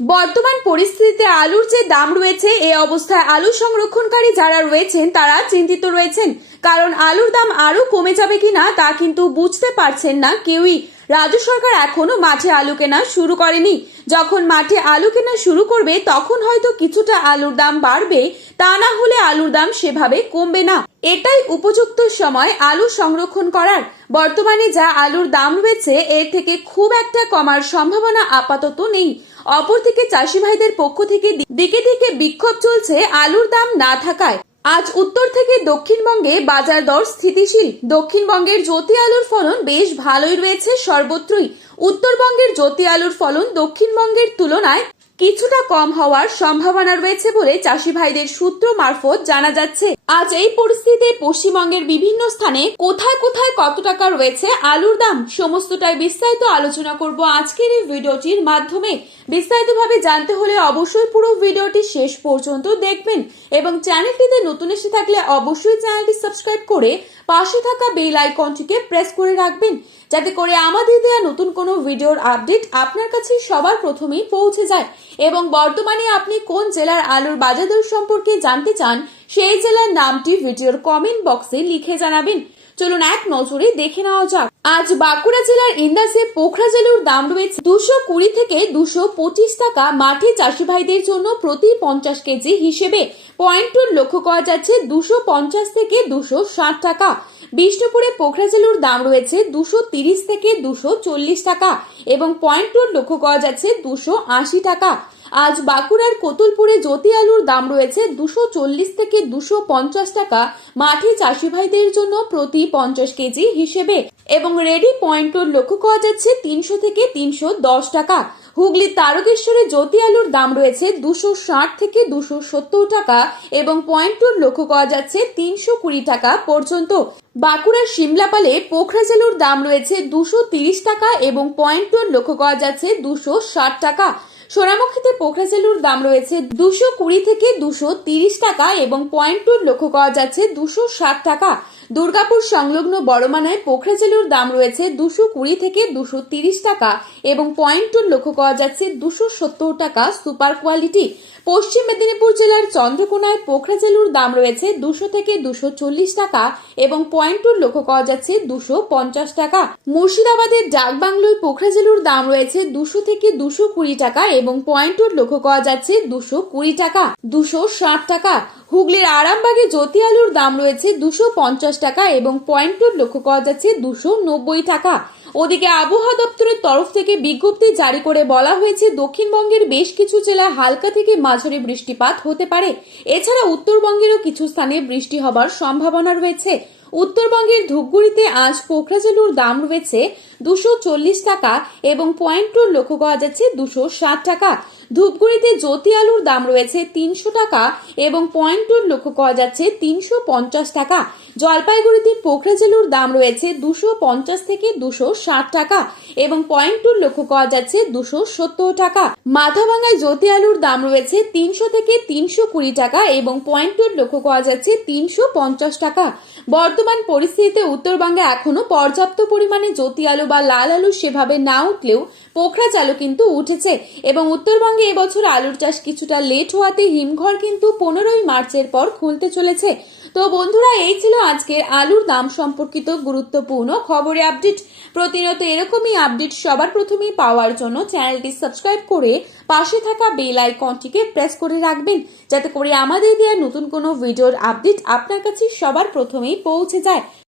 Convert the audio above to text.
বর্তমান পরিস্থিতিতে আলুর যে দাম রয়েছে এই অবস্থায় আলু সংরক্ষণকারী যারা রয়েছেন তারা চিন্তিত রয়েছেন, কারণ আলুর দাম আরো কমে যাবে কিনা তা কিন্তু বুঝতে পারছেন না কেউই। রাজ্য সরকার এখনো মাঠে আলু কেনা শুরু করেনি। যখন মাঠে আলু কেনা শুরু করবে তখন হয়তো কিছুটা আলুর দাম বাড়বে, তা না হলে আলুর দাম সেভাবে কমবে না। এটাই উপযুক্ত সময় আলু সংরক্ষণ করার। বর্তমানে যা আলুর দাম রয়েছে এর থেকে খুব একটা কমার সম্ভাবনা আপাতত নেই। অপরদিকে চাষি ভাইদের পক্ষ থেকে দিকে দিকে বিক্ষোভ চলছে আলুর দাম না থাকায়। আজ উত্তর থেকে দক্ষিণবঙ্গে বাজার দর স্থিতিশীল। দক্ষিণবঙ্গের জ্যোতি আলুর ফলন বেশ ভালোই রয়েছে সর্বত্রই। উত্তরবঙ্গের জ্যোতি আলুর ফলন দক্ষিণবঙ্গের তুলনায় কিছুটা কম হওয়ার সম্ভাবনা রয়েছে বলে চাষি ভাইদের সূত্র মারফত জানা যাচ্ছে। আজ এই পরিস্থিতিতে পশ্চিমবঙ্গের বিভিন্ন স্থানে কোথায় কোথায় কত টাকা রয়েছে আলুর দাম সমস্তটাই বিস্তারিত আলোচনা করব আজকের এই ভিডিওটির মাধ্যমে। বিস্তারিতভাবে জানতে হলে অবশ্যই পুরো ভিডিওটি শেষ পর্যন্ত দেখবেন এবং চ্যানেলটিতে নতুন এসে থাকলে অবশ্যই চ্যানেলটি সাবস্ক্রাইব করে পাশে থাকা বেল আইকনটিকে প্রেস করে রাখবেন, যাতে করে আমাদের দেওয়া নতুন কোনো ভিডিওর আপডেট আপনার কাছে সবার প্রথমেই পৌঁছে যায়। এবং বর্তমানে আপনি কোন জেলার আলুর বাজার দর সম্পর্কে জানতে চান সেই জেলার নামটি ভিডিওর কমেন্ট বক্সে লিখে জানাবেন। চলুন এক নজরে দেখে নেওয়া যাক। আজ বাঁকুড়া জেলার ইন্দাসে পোখরাজ আলুর দাম রয়েছে 220 থেকে 225 টাকা। মাঠে চাষি ভাইদের জন্য প্রতি 50 কেজি হিসেবে পয়েন্টুর লক্ষ্য করা যাচ্ছে 250 থেকে 260 টাকা। বিষ্ণুপুরে পোখরাজ আলুর দাম রয়েছে 230 থেকে 240 টাকা এবং পয়েন্টুর লক্ষ্য করা যাচ্ছে 280 টাকা। আজ বাঁকুড়ার কোতুলপুরে জ্যোতি আলুর দাম রয়েছে 240 থেকে 250 টাকা মাঠে চাষি ভাইদের জন্য প্রতি 50 কেজি হিসেবে এবং রেডি পয়েন্টুর লক্ষ্য করা যাচ্ছে 300 থেকে 310 টাকা। হুগলির তারকেশ্বরে জ্যোতি আলুর দাম রয়েছে 260 থেকে 270 টাকা এবং পয়েন্টুর লক্ষ্য করা যাচ্ছে 320 টাকা পর্যন্ত। বাঁকুড়ার সিমলাপালে পোখরাজ আলুর দাম রয়েছে 230 টাকা এবং পয়েন্টুর লক্ষ্য করা যাচ্ছে 260 টাকা। সোনামুখীতে পোখরাজ আলুর দাম রয়েছে 220 থেকে 230 টাকা এবং পয়েন্টুর লক্ষ্য করা যাচ্ছে 260 টাকা। দুর্গাপুর সংলগ্ন বড়মানায় পোখরাজ আলুর দাম রয়েছে 220 থেকে 230 টাকা এবং পয়েন্টুর লক্ষ্য করা যাচ্ছে 270 টাকা সুপার কোয়ালিটি। পশ্চিম মেদিনীপুর জেলার চন্দ্রকোনায় পোখরাজ আলুর দাম রয়েছে 200 থেকে 240 টাকা এবং পয়েন্টুর লক্ষ্য করা যাচ্ছে 250 টাকা। মুর্শিদাবাদের ডাকবাংলোয় পোখরাজ আলুর দাম রয়েছে 200 থেকে 220 টাকা এবং পয়েন্টুর লক্ষ্য করা যাচ্ছে 220 টাকা 260 টাকা। হুগলির আরামবাগে জ্যোতি আলুর দাম রয়েছে 250 টাকা এবং পয়েন্টুর লক্ষ্য করা যাচ্ছে 290 টাকা। ওদিকে আবহাওয়া দপ্তরের তরফ থেকে বিজ্ঞপ্তি জারি করে বলা হয়েছে দক্ষিণবঙ্গের বেশ কিছু জেলায় হালকা থেকে মাঝারি বৃষ্টিপাত হতে পারে। এছাড়া উত্তরবঙ্গেরও কিছু স্থানে বৃষ্টি হবার সম্ভাবনা রয়েছে। উত্তরবঙ্গের ধূপগুড়িতে আজ পোখরাজ আলুর দাম রয়েছে 240 টাকা এবং পয়েন্টুর লক্ষ্য করা যাচ্ছে 260 টাকা। ধূপগুড়িতে জ্যোতি আলুর দাম রয়েছে 300 টাকা এবং পয়েন্টুর লক্ষ্য করা যাচ্ছে 350 টাকা। জলপাইগুড়িতে পোখরাজ আলুর দাম রয়েছে 250 থেকে 260 টাকা এবং পয়েন্টুর লক্ষ্য করা যাচ্ছে 270 টাকা। মাথাভাঙায় জ্যোতি আলুর দাম রয়েছে 300 থেকে 320 টাকা এবং পয়েন্টুর লক্ষ্য করা যাচ্ছে 350 টাকা। বর্তমান পরিস্থিতিতে উত্তরবঙ্গে এখনো পর্যাপ্ত পরিমাণে জ্যোতি আলু বা লাল আলু সেভাবে না উঠলেও পোখরাজ আলু কিন্তু উঠেছে এবং উত্তরবঙ্গে এবছর আলুর চাষ কিছুটা লেট হওয়াতে হিমঘর কিন্তু 15ই মার্চের পর খুলতে চলেছে। তো বন্ধুরা, এই ছিল আজকের আলুর দাম সম্পর্কিত গুরুত্বপূর্ণ খবরে আপডেট। প্রতিনিয়ত এরকমই আপডেট সবার প্রথমেই পাওয়ার জন্য চ্যানেলটি সাবস্ক্রাইব করে পাশে থাকা বেল আইকনটিকে প্রেস করে রাখবেন, যাতে করে আমাদের দেওয়া নতুন কোনো ভিডিওর আপডেট আপনার কাছে সবার প্রথমেই পৌঁছে যায়।